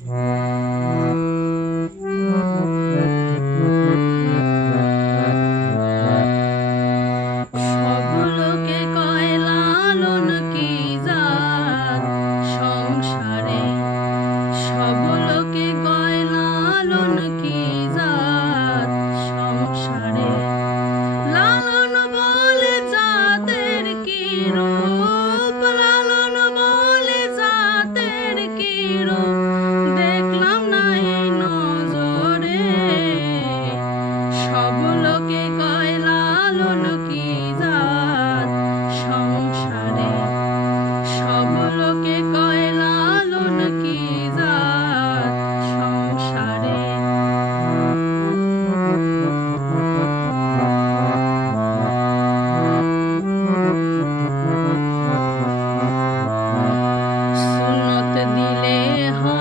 সব লোকে কয় লালন কি জাত সংসারে, সব লোকে কয় লালন কি জাত সংসারে। লালন বলে জাতের কি রূপ, লালন বলে জাতের কি রূপ, দেখলাম না এই নজরে। সব লোকে কয় লালন কি জাত সংসারে, সব লোকে কয় লালন কি জাত সংসারে। সুন্নত দিলে হয়